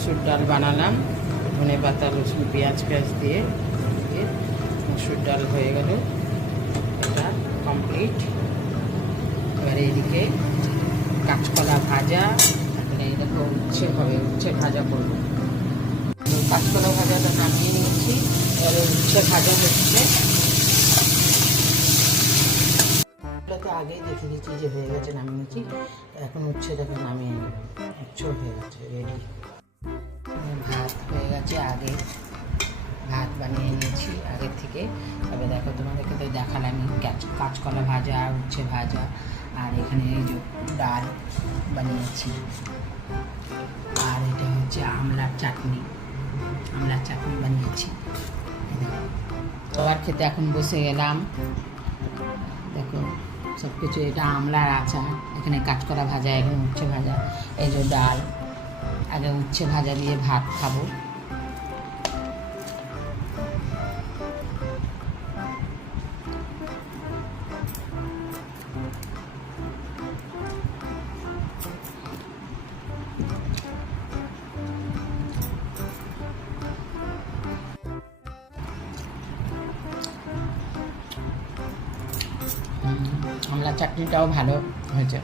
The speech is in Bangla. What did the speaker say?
মসুর ডাল বানালাম ধনে পাতা রসুন পেঁয়াজ দিয়ে। মসুর ডাল হয়ে গেল, এটা কমপ্লিট। এবারে এদিকে কাঁচকলা ভাজা, তারপরে এই দেখো উচ্ছে হবে, উচ্ছে ভাজা করবো। কাঁচকলা ভাজাটা নামিয়ে নিয়েছি, এবারে উচ্ছে ভাজা হচ্ছে। তো আগেই দেখে দিচ্ছি যে হয়ে গেছে, নামিয়ে নিয়েছি। এখন উচ্ছেটাকে নামিয়ে নেব, উচ্ছে হয়ে গেছে রেডি। ভাত হয়ে গেছে, আগে ভাত বানিয়ে নিয়েছি আগের থেকে। তবে দেখো তোমাদেরকে তো দেখালাম কাঁচকলা ভাজা, উচ্ছে ভাজা, আর এখানে এই যে ডাল বানিয়েছি, আর এটা হচ্ছে আমলার চাটনি বানিয়েছি। খাবার খেতে এখন বসে গেলাম। দেখো সব কিছু, এটা আমলার আচার, এখানে কাঁচকলা ভাজা, এখানে উচ্ছে ভাজা, এই যে ডাল। আগে উচ্ছে ভাজা দিয়ে ভাত খাবো। আমলা চাটনিটাও ভালো হয়েছে।